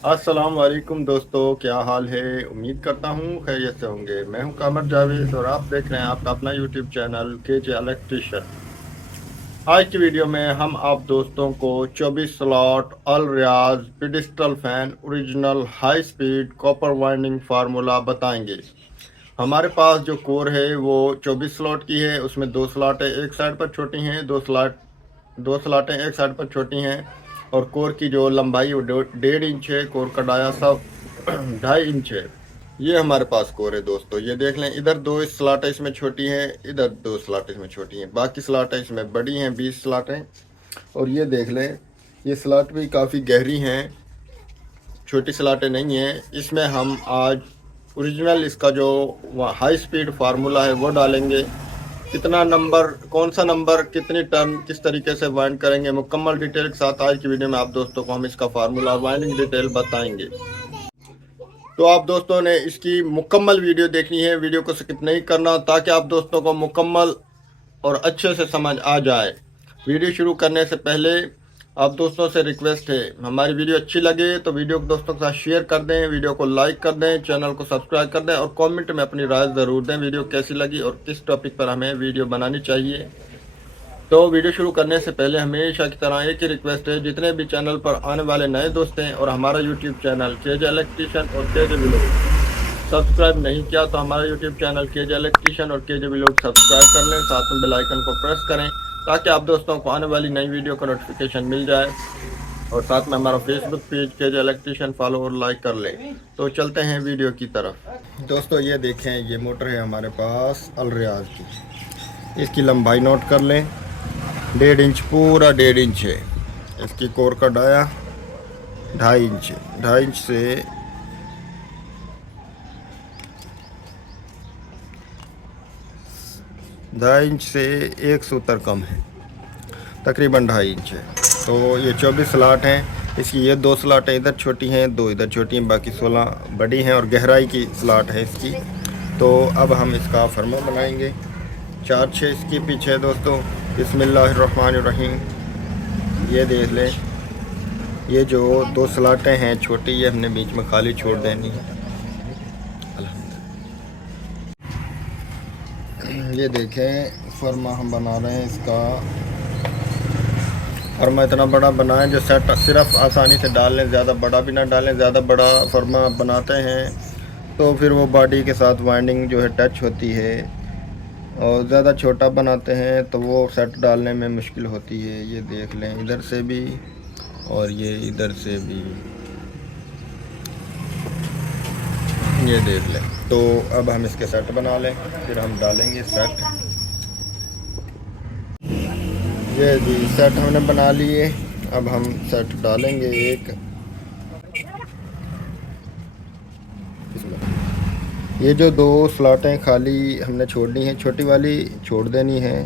अस्सलाम वालेकुम दोस्तों, क्या हाल है। उम्मीद करता हूँ खैरियत से होंगे। मैं हूँ कामर जावेद और आप देख रहे हैं आपका अपना यूट्यूब चैनल केजे इलेक्ट्रिशियन। आज की वीडियो में हम आप दोस्तों को 24 स्लॉट अल रियाज pedestal fan original high speed copper winding formula बताएंगे। हमारे पास जो कोर है वो 24 स्लॉट की है। उसमें दो स्लॉट है, एक साइड पर छोटी हैं, दो स्लॉटें एक साइड पर छोटी हैं। और कोर की जो लंबाई वो 1.5 इंच है। कोर का डाया सब 2.5 इंच है। ये हमारे पास कोर है दोस्तों। ये देख लें, इधर दो स्लॉटें इसमें छोटी हैं, इधर दो स्लॉटें इसमें छोटी हैं, बाकी स्लॉटें इसमें बड़ी हैं, 20 स्लॉटें। और ये देख लें, ये स्लॉट भी काफ़ी गहरी हैं, छोटी स्लॉटें नहीं हैं। इसमें हम आज ओरिजिनल इसका जो हाई स्पीड फार्मूला है वो डालेंगे। कितना नंबर, कौन सा नंबर, कितनी टर्न, किस तरीके से वाइंड करेंगे, मुकम्मल डिटेल के साथ आज की वीडियो में आप दोस्तों को हम इसका फार्मूला वाइंडिंग डिटेल बताएंगे। तो आप दोस्तों ने इसकी मुकम्मल वीडियो देखनी है, वीडियो को स्किप नहीं करना, ताकि आप दोस्तों को मुकम्मल और अच्छे से समझ आ जाए। वीडियो शुरू करने से पहले आप दोस्तों से रिक्वेस्ट है, हमारी वीडियो अच्छी लगे तो वीडियो को दोस्तों के साथ शेयर कर दें, वीडियो को लाइक कर दें, चैनल को सब्सक्राइब कर दें और कमेंट में अपनी राय ज़रूर दें वीडियो कैसी लगी और किस टॉपिक पर हमें वीडियो बनानी चाहिए। तो वीडियो शुरू करने से पहले हमेशा की तरह एक ही रिक्वेस्ट है, जितने भी चैनल पर आने वाले नए दोस्त हैं और हमारा यूट्यूब चैनल केजे इलेक्ट्रिशियन और केजे व्लॉग सब्सक्राइब नहीं किया तो हमारा यूट्यूब चैनल केजे इलेक्ट्रिशियन और केजे व्लॉग सब्सक्राइब कर लें, साथ में बेल आइकन को प्रेस करें ताकि आप दोस्तों को आने वाली नई वीडियो का नोटिफिकेशन मिल जाए। और साथ में हमारा Facebook page KJ electrician follow और लाइक कर लें। तो चलते हैं वीडियो की तरफ। दोस्तों ये देखें, ये मोटर है हमारे पास अल रियाज की। इसकी लंबाई नोट कर लें, 1.5 इंच, पूरा 1.5 इंच है। इसकी कोर का डाया 2.5 इंच है। 2.5 इंच से 2.5 इंच से एक सूतर कम है, तकरीबन 2.5 इंच है। तो ये 24 स्लॉट हैं। इसकी ये दो स्लॉटें इधर छोटी हैं, दो इधर छोटी हैं, बाकी 16 बड़ी हैं और गहराई की स्लॉट है इसकी। तो अब हम इसका फर्मा बनाएंगे। 4-6 इसकी पीछे दोस्तों। बिस्मिल्लाहिर्रहमानिर्रहीम। ये देख लें, ये जो दो स्लॉटें हैं छोटी, ये हमने बीच में खाली छोड़ देनी है। ये देखें, फर्मा हम बना रहे हैं इसका। फर्मा इतना बड़ा बनाएं जो सेट सिर्फ आसानी से डाल लें, ज़्यादा बड़ा भी ना डालें। ज़्यादा बड़ा फर्मा बनाते हैं तो फिर वो बॉडी के साथ वाइंडिंग जो है टच होती है, और ज़्यादा छोटा बनाते हैं तो वो सेट डालने में मुश्किल होती है। ये देख लें, इधर से भी और ये इधर से भी, ये देख लें। तो अब हम इसके सेट बना लें, फिर हम डालेंगे सेट। ये जी सेट हमने बना लिए। अब हम सेट डालेंगे एक। इसमें ये जो दो स्लॉटें खाली हमने छोड़नी है, छोटी वाली छोड़ देनी है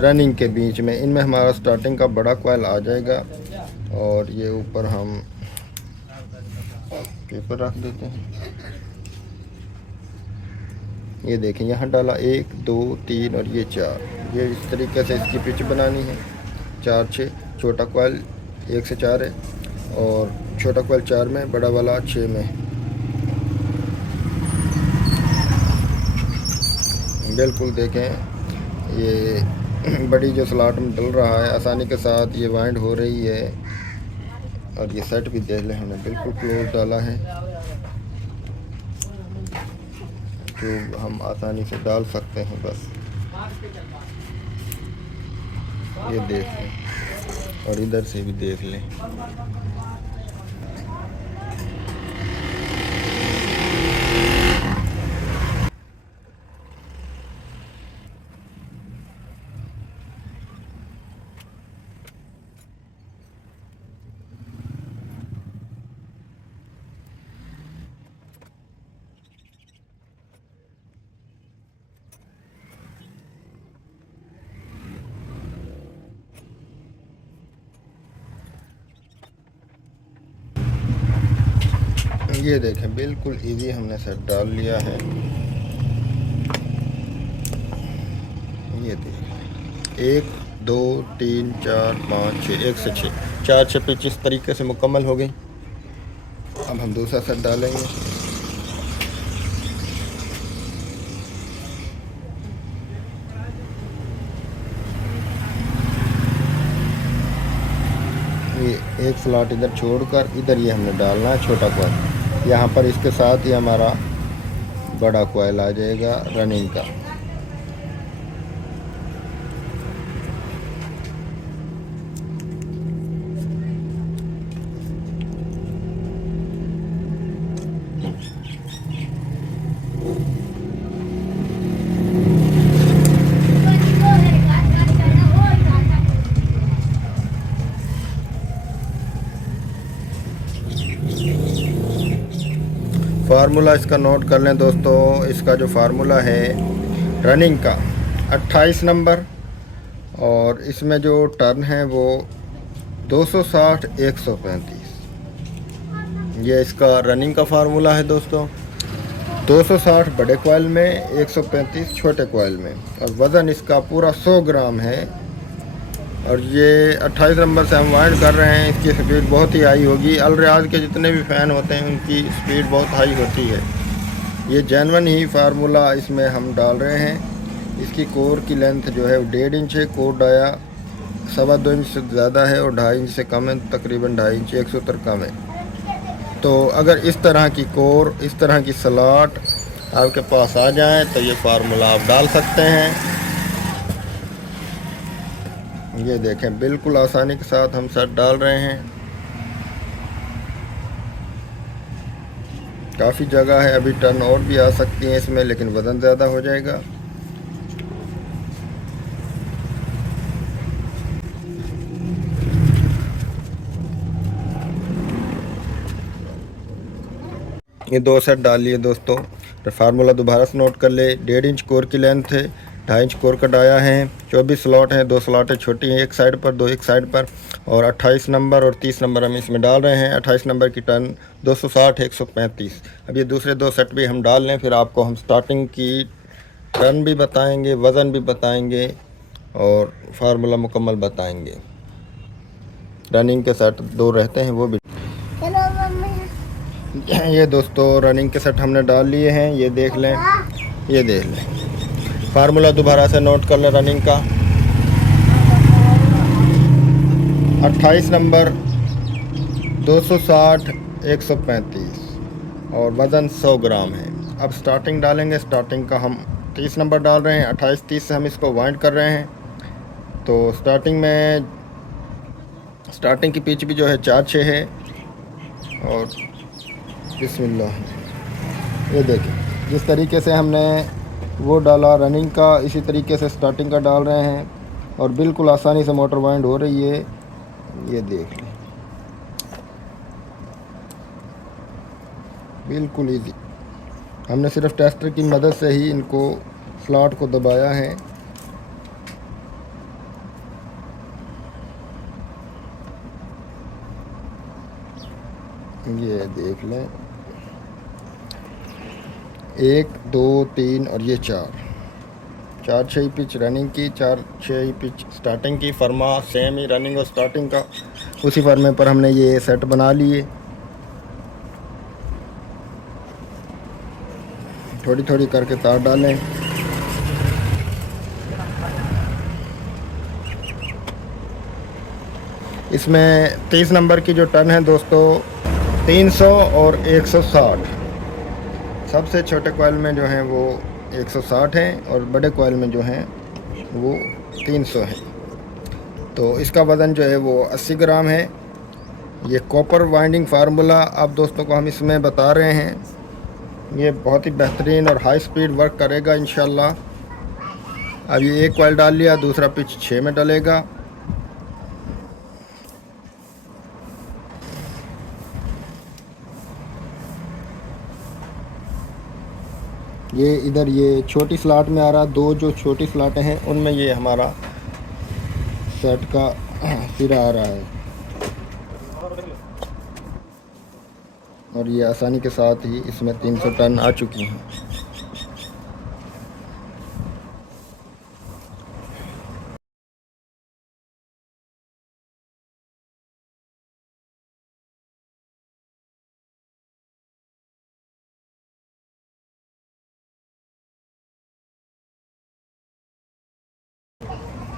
रनिंग के बीच में। इनमें हमारा स्टार्टिंग का बड़ा कॉइल आ जाएगा और ये ऊपर हम पेपर रख देते हैं। ये देखें, यहाँ डाला 1 2 3 और ये 4। ये इस तरीके से इसकी पिच बनानी है। 4-6, छोटा कॉइल 1 से 4 है और छोटा कॉइल 4 में, बड़ा वाला 6 में। बिल्कुल देखें, ये बड़ी जो स्लॉट में डल रहा है, आसानी के साथ ये वाइंड हो रही है। और ये सेट भी देख लें, हमने बिल्कुल क्लोज डाला है, जो हम आसानी से डाल सकते हैं। बस ये देख लें और इधर से भी देख लें। ये देखें, बिल्कुल इजी हमने सेट डाल लिया है। ये देखें, 1 2 3 4 5 6, 1 से 6, 4-6 पिच इस तरीके से मुकम्मल हो गई। अब हम दूसरा सेट डालेंगे। ये एक स्लॉट इधर छोड़कर इधर ये हमने डालना है छोटा कॉइल। यहाँ पर इसके साथ ही हमारा बड़ा कॉइल आ जाएगा रनिंग का। फार्मूला इसका नोट कर लें दोस्तों। इसका जो फार्मूला है रनिंग का 28 नंबर, और इसमें जो टर्न है वो 260 135। ये इसका रनिंग का फार्मूला है दोस्तों। 260 बड़े कॉइल में, 135 छोटे कॉइल में, और वज़न इसका पूरा 100 ग्राम है। और ये 28 नंबर से हम वाइंड कर रहे हैं। इसकी स्पीड बहुत ही हाई होगी। अल रियाज के जितने भी फ़ैन होते हैं उनकी स्पीड बहुत हाई होती है। ये जेन्युइन ही फार्मूला इसमें हम डाल रहे हैं। इसकी कोर की लेंथ जो है वो 1.5 इंच है। कोर डाया 2.25 इंच से ज़्यादा है और 2.5 इंच से कम है, तकरीबन 2.5 इंच 170 कम है। तो अगर इस तरह की कोर, इस तरह की स्लॉट आपके पास आ जाए तो ये फार्मूला आप डाल सकते हैं। ये देखें, बिल्कुल आसानी के साथ हम सेट डाल रहे हैं। काफ़ी जगह है, अभी टर्न और भी आ सकती हैं इसमें, लेकिन वज़न ज़्यादा हो जाएगा। ये 2 सेट डाल लिए दोस्तों। तो फार्मूला दोबारा से नोट कर ले। 1.5 इंच कोर की लेंथ है, 2.5 इंच कोर का डाया है, 24 स्लॉट हैं, 2 स्लॉटें छोटी हैं एक साइड पर, 2 एक साइड पर, और 28 नंबर और 30 नंबर हम इसमें डाल रहे हैं। 28 नंबर की टर्न 260 135। अब ये दूसरे 2 सेट भी हम डाल लें, फिर आपको हम स्टार्टिंग की टर्न भी बताएंगे, वज़न भी बताएंगे और फार्मूला मुकम्मल बताएंगे। रनिंग के सेट 2 रहते हैं वो भी। ये दोस्तों रनिंग के सेट हमने डाल लिए हैं, ये देख लें, ये देख लें। फार्मूला दोबारा से नोट कर लें रनिंग का। 28 नंबर 260 135 और वज़न 100 ग्राम है। अब स्टार्टिंग डालेंगे। स्टार्टिंग का हम 30 नंबर डाल रहे हैं। 28 30 से हम इसको वाइंड कर रहे हैं। तो स्टार्टिंग में, स्टार्टिंग की पिच भी जो है 4-6 है। और बिस्मिल्लाह, ये देखिए जिस तरीके से हमने वो डाला रनिंग का, इसी तरीके से स्टार्टिंग का डाल रहे हैं और बिल्कुल आसानी से मोटर वाइंड हो रही है। ये देख लें, बिल्कुल इजी। हमने सिर्फ टेस्टर की मदद से ही इनको स्लॉट को दबाया है। ये देख लें, 1 2 3 और ये 4 6 पिच रनिंग की, 4 6 पिच स्टार्टिंग की। फर्मा सेम ही रनिंग और स्टार्टिंग का, उसी फर्मे पर हमने ये सेट बना लिए। थोड़ी थोड़ी करके तार डालें। इसमें 30 नंबर की जो टर्न है दोस्तों 300 और 160। सबसे छोटे कॉइल में जो हैं वो 160 हैं और बड़े कॉइल में जो हैं वो 300 हैं। तो इसका वज़न जो है वो 80 ग्राम है। ये कॉपर वाइंडिंग फार्मूला अब दोस्तों को हम इसमें बता रहे हैं। ये बहुत ही बेहतरीन और हाई स्पीड वर्क करेगा इंशाल्लाह। अब ये एक कॉइल डाल लिया, दूसरा पिच 6 में डलेगा। ये इधर ये छोटी स्लॉट में आ रहा, 2 जो छोटी स्लॉटें हैं उनमें ये हमारा सेट का सिरा आ रहा है। और ये आसानी के साथ ही इसमें 300 टन आ चुकी हैं।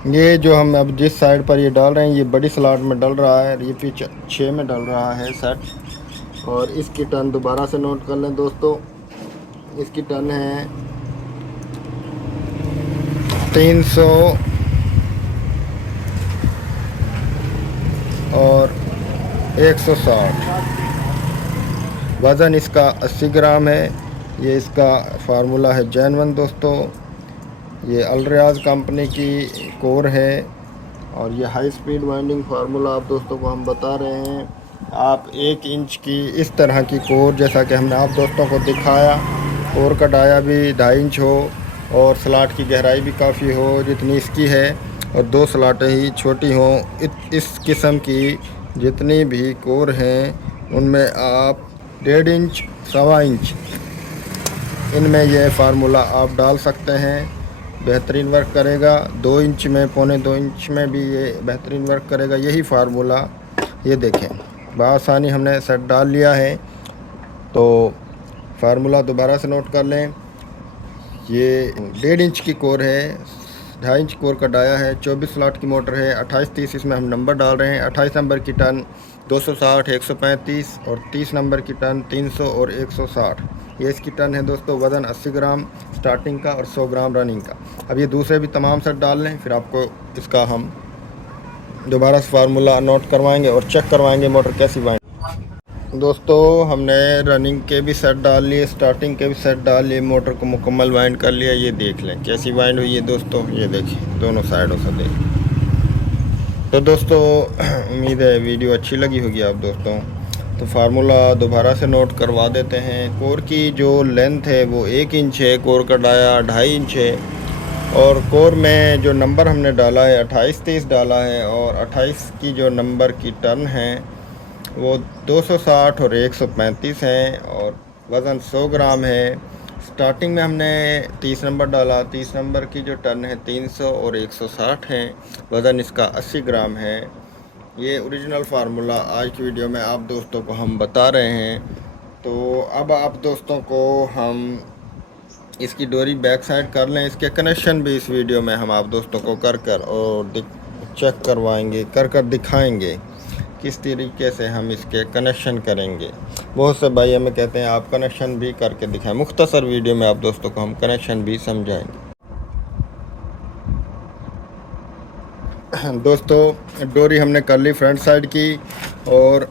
ये जो हम अब जिस साइड पर ये डाल रहे हैं ये बड़ी स्लॉट में डल रहा है, ये पीछे 6 में डल रहा है सेट। और इसकी टन दोबारा से नोट कर लें दोस्तों, इसकी टन है 300 और 160। वज़न इसका 80 ग्राम है। ये इसका फार्मूला है जैन 1 दोस्तों। ये अलरियाज कंपनी की कोर है और ये हाई स्पीड वाइंडिंग फार्मूला आप दोस्तों को हम बता रहे हैं। आप 1 इंच की इस तरह की कोर, जैसा कि हमने आप दोस्तों को दिखाया, कोर का डाया भी 2.5 इंच हो और स्लॉट की गहराई भी काफ़ी हो जितनी इसकी है, और 2 स्लॉटें ही छोटी हों। इस किस्म की जितनी भी कोर हैं उनमें आप 1.5 इंच, 1.25 इंच इनमें यह फार्मूला आप डाल सकते हैं, बेहतरीन वर्क करेगा। 2 इंच में, 1.25 इंच में भी ये बेहतरीन वर्क करेगा यही फार्मूला। ये देखें, बआसानी हमने सेट डाल लिया है। तो फार्मूला दोबारा से नोट कर लें। ये 1.5 इंच की कोर है, 2.5 इंच कोर का डाया है, 24 स्लॉट की मोटर है, 28-30 इसमें हम नंबर डाल रहे हैं। 28 नंबर की टन 260, 135 और 30 नंबर की टन 300 और 160। ये इसकी टन है दोस्तों। वज़न 80 ग्राम स्टार्टिंग का और 100 ग्राम रनिंग का। अब ये दूसरे भी तमाम सेट डाल लें, फिर आपको इसका हम दोबारा से फार्मूला नोट करवाएंगे और चेक करवाएंगे मोटर कैसी वाइंड। दोस्तों हमने रनिंग के भी सेट डाल लिए, स्टार्टिंग के भी सेट डाल लिए, मोटर को मुकम्मल वाइंड कर लिया। ये देख लें कैसी वाइंड हुई है दोस्तों, ये देखिए दोनों साइडों से देख। तो दोस्तों उम्मीद है वीडियो अच्छी लगी होगी आप दोस्तों। तो फार्मूला दोबारा से नोट करवा देते हैं। कोर की जो लेंथ है वो 1 इंच है, कोर का डाया 2.5 इंच है, और कोर में जो नंबर हमने डाला है 28-30 डाला है, और 28 की जो नंबर की टन है वो 260 और 135 हैं, और वज़न 100 ग्राम है। स्टार्टिंग में हमने 30 नंबर डाला, 30 नंबर की जो टन है 300 और 160 हैं, वज़न इसका 80 ग्राम है। ये ओरिजिनल फार्मूला आज की वीडियो में आप दोस्तों को हम बता रहे हैं। तो अब आप दोस्तों को हम इसकी डोरी बैक साइड कर लें। इसके कनेक्शन भी इस वीडियो में हम आप दोस्तों को कर और चेक करवाएंगे, कर दिखाएंगे किस तरीके से हम इसके कनेक्शन करेंगे। बहुत से भाई हमें कहते हैं आप कनेक्शन भी करके दिखाएं। मुख्तसर वीडियो में आप दोस्तों को हम कनेक्शन भी समझाएंगे। दोस्तों डोरी हमने कर ली फ्रंट साइड की, और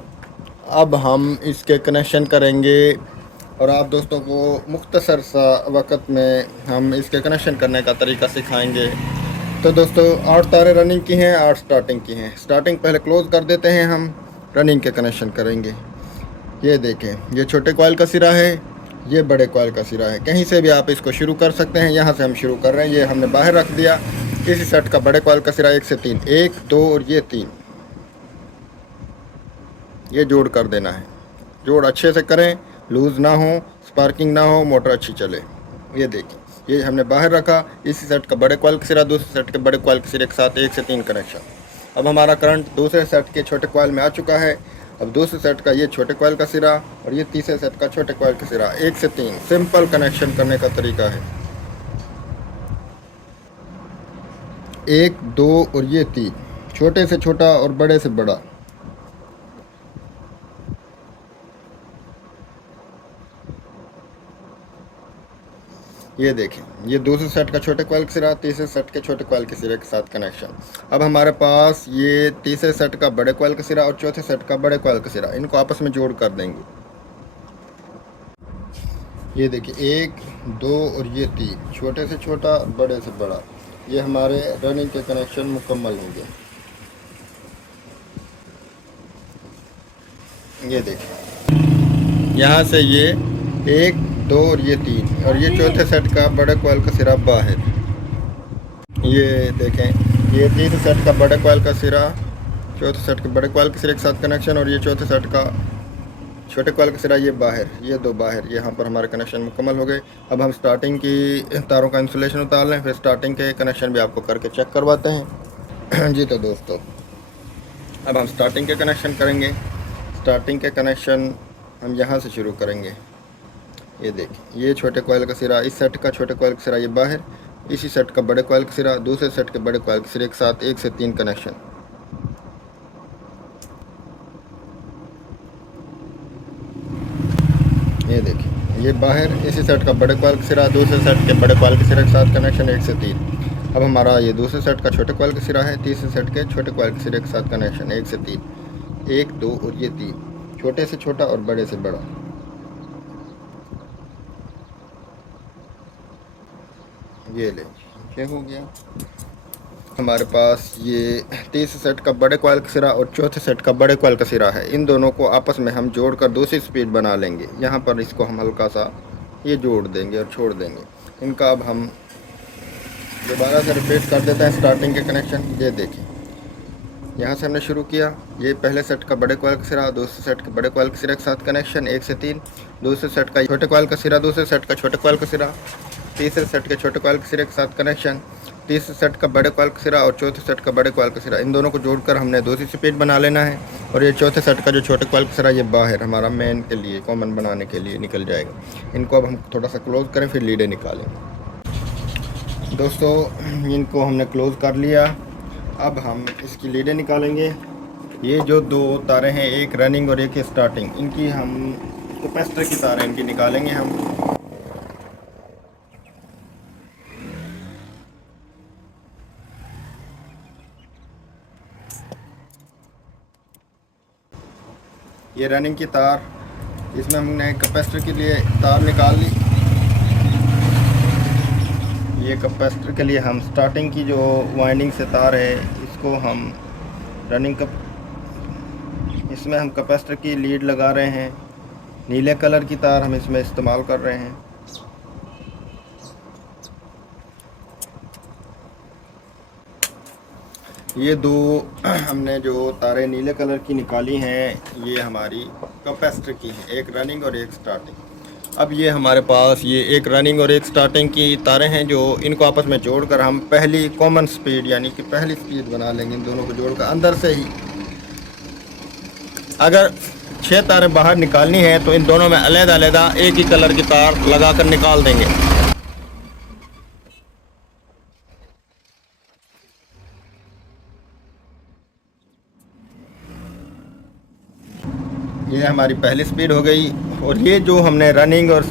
अब हम इसके कनेक्शन करेंगे और आप दोस्तों को मुख्तसर सा वक़्त में हम इसके कनेक्शन करने का तरीका सिखाएंगे। तो दोस्तों 8 तारे रनिंग की हैं, 8 स्टार्टिंग की हैं। स्टार्टिंग पहले क्लोज़ कर देते हैं, हम रनिंग के कनेक्शन करेंगे। ये देखें, ये छोटे कॉइल का सिरा है, ये बड़े कॉइल का सिरा है। कहीं से भी आप इसको शुरू कर सकते हैं, यहाँ से हम शुरू कर रहे हैं। ये हमने बाहर रख दिया। इसी सेट का बड़े कॉइल का सिरा 1 से 3, 1, 2 और ये 3, ये जोड़ कर देना है। जोड़ अच्छे से करें, लूज़ ना हो, स्पार्किंग ना हो, मोटर अच्छी चले। ये देखिए, ये हमने बाहर रखा। इसी सेट का बड़े कॉइल का सिरा दूसरे सेट के बड़े कॉइल के सिरे के साथ 1 से 3 कनेक्शन। अब हमारा करंट दूसरे सेट के छोटे कॉइल में आ चुका है। अब दूसरे सेट का ये छोटे कॉइल का सिरा और ये तीसरे सेट का छोटे कॉइल का सिरा 1 से 3 सिंपल कनेक्शन करने का तरीका है। 1, 2 और ये 3, छोटे से छोटा और बड़े से बड़ा। ये देखें, ये दूसरे सेट का छोटे कॉइल का सिरा, तीसरे सेट के छोटे कॉइल के सिरे के साथ कनेक्शन। अब हमारे पास ये तीसरे सेट का बड़े कॉइल का सिरा और चौथे सेट का बड़े कॉइल का सिरा, इनको आपस में जोड़ कर देंगे। ये देखिए 1, 2 और ये 3, छोटे से छोटा बड़े से बड़ा। ये हमारे रनिंग के कनेक्शन मुकम्मल होंगे। ये देखिए, यहाँ से ये 1, 2 और ये 3, और ये चौथे सेट का बड़े कॉइल का सिरा बाहर। ये देखें, ये तीसरे सेट का बड़े कॉइल का सिरा, चौथे सेट के बड़े कॉइल के सिरे के साथ कनेक्शन, और ये चौथे सेट का छोटे कॉइल का सिरा ये बाहर, ये 2 बाहर। यहाँ पर हमारे कनेक्शन मुकम्मल हो गए। अब हम स्टार्टिंग की तारों का इंसुलेशन उतार लें, फिर स्टार्टिंग के कनेक्शन भी आपको करके चेक करवाते हैं। जी तो दोस्तों अब हम स्टार्टिंग के कनेक्शन करेंगे। स्टार्टिंग के कनेक्शन हम यहाँ से शुरू करेंगे। ये देखिए, ये छोटे कॉइल का सिरा, इस सेट का छोटे कॉइल का सिरा ये बाहर, इसी सेट का बड़े कॉइल का सिरा, दूसरे सेट के बड़े कॉइल के सिरे के साथ 1 से 3 कनेक्शन। ये देखिए, ये बाहर इसी सेट का बड़े कॉइल का सिरा, दूसरे सेट के बड़े कॉइल के सिरे के साथ कनेक्शन 1 से 3। अब हमारा ये दूसरे सेट का छोटे कॉइल का सिरा है, तीसरे सेट के छोटे कॉइल के सिरे के साथ कनेक्शन 1 से 3, 1 2 और ये 3, छोटे से छोटा और बड़े से बड़ा। ये ले, ये हो गया हमारे पास ये तीसरे सेट का बड़े कॉइल का सिरा और चौथे सेट का बड़े कॉइल का सिरा है। इन दोनों को आपस में हम जोड़कर दूसरी स्पीड बना लेंगे। यहाँ पर इसको हम हल्का सा ये जोड़ देंगे और छोड़ देंगे। इनका अब हम दोबारा से रिपीट कर देते हैं स्टार्टिंग के कनेक्शन। ये देखिए, यहाँ से हमने शुरू किया, ये पहले सेट का बड़े कॉइल का सिरा, दूसरे सेट के बड़े कॉइल के सिरे के साथ कनेक्शन 1 से 3, दूसरे सेट का छोटे कॉइल का सिरा, दूसरे सेट का छोटे कॉइल का सिरा, तीसरे सेट के छोटे कॉइल के सिरे के साथ कनेक्शन, तीसरे सेट का बड़े कॉइल का सिरा और चौथे सेट का बड़े कॉइल का सिरा। इन दोनों को जोड़कर हमने दूसरी स्पीड बना लेना है। और ये चौथे सेट का जो छोटे कॉइल का सिरा ये बाहर हमारा मेन के लिए, कॉमन बनाने के लिए निकल जाएगा। इनको अब हम थोड़ा सा क्लोज़ करें, फिर लीडें निकालें। दोस्तों, इनको हमने क्लोज़ कर लिया। अब हम इसकी लीडें निकालेंगे। ये जो 2 तारें हैं, एक रनिंग और एक स्टार्टिंग, इनकी हम कैपेसिटर की तारें इनकी निकालेंगे हम। ये रनिंग की तार, इसमें हमने कैपेसिटर के लिए तार निकाल ली। ये कैपेसिटर के लिए हम स्टार्टिंग की जो वाइंडिंग से तार है, इसको हम रनिंग इसमें हम कैपेसिटर की लीड लगा रहे हैं। नीले कलर की तार हम इसमें इस्तेमाल कर रहे हैं। ये 2 हमने जो तारें नीले कलर की निकाली हैं, ये हमारी कैपेसिटर की हैं, एक रनिंग और एक स्टार्टिंग। अब ये हमारे पास ये एक रनिंग और एक स्टार्टिंग की तारें हैं, जो इनको आपस में जोड़कर हम पहली कॉमन स्पीड यानी कि पहली स्पीड बना लेंगे। इन दोनों को जोड़कर अंदर से ही, अगर 6 तारें बाहर निकालनी है तो इन दोनों में अलग-अलग एक ही कलर की तार लगाकर निकाल देंगे। ये हमारी पहली स्पीड हो गई। और ये जो हमने रनिंग और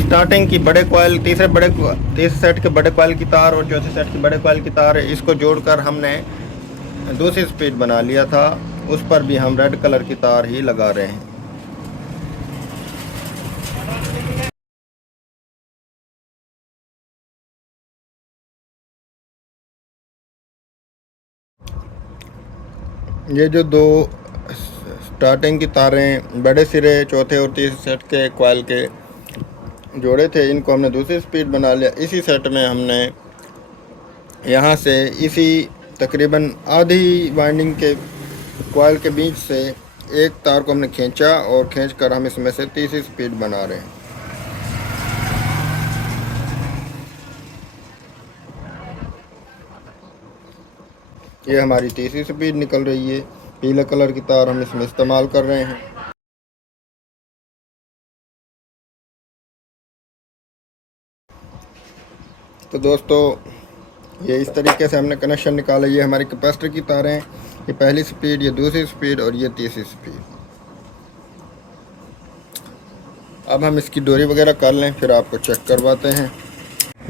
स्टार्टिंग की बड़े कॉइल, तीसरे सेट के बड़े कॉइल की तार और चौथे सेट के बड़े कॉइल की तार है, इसको जोड़कर हमने दूसरी स्पीड बना लिया था। उस पर भी हम रेड कलर की तार ही लगा रहे हैं। ये जो 2 स्टार्टिंग की तारें बड़े सिरे चौथे और तीसरे सेट के कॉइल के जोड़े थे, इनको हमने दूसरी स्पीड बना लिया। इसी सेट में हमने यहाँ से इसी तकरीबन आधी वाइंडिंग के कॉइल के बीच से एक तार को हमने खींचा और खींचकर हम इसमें से तीसरी स्पीड बना रहे हैं। ये हमारी तीसरी स्पीड निकल रही है। पीले कलर की तार हम इसमें इस्तेमाल कर रहे हैं। तो दोस्तों, ये इस तरीके से हमने कनेक्शन निकाला। ये हमारी कैपेसिटर की तारें, ये पहली स्पीड, ये दूसरी स्पीड और ये तीसरी स्पीड। अब हम इसकी डोरी वगैरह कर लें, फिर आपको चेक करवाते हैं।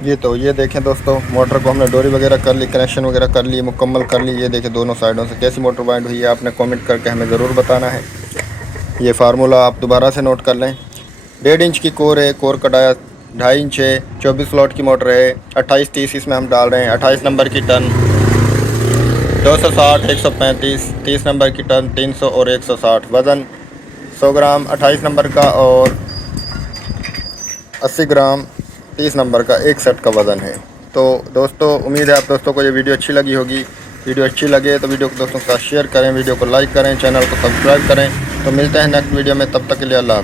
ये देखें दोस्तों, मोटर को हमने डोरी वगैरह कर ली, कनेक्शन वगैरह कर ली, मुकम्मल कर ली। ये देखें दोनों साइडों से कैसी मोटर वाइंड हुई है, आपने कमेंट करके हमें ज़रूर बताना है। ये फार्मूला आप दोबारा से नोट कर लें। 1.5 इंच की कोर है, कोर का डाया 2.5 इंच है, 24 स्लॉट की मोटर है, 28-30 इसमें हम डाल रहे हैं। 28 नंबर की टन 260, 135, 30 नंबर की टन 300 और 160। वज़न 100 ग्राम 28 नंबर का और 80 ग्राम 30 नंबर का एक सेट का वज़न है। तो दोस्तों, उम्मीद है आप दोस्तों को ये वीडियो अच्छी लगी होगी। वीडियो अच्छी लगे तो वीडियो को दोस्तों के साथ शेयर करें, वीडियो को लाइक करें, चैनल को सब्सक्राइब करें। तो मिलते हैं नेक्स्ट वीडियो में, तब तक के लिए अल्लाह।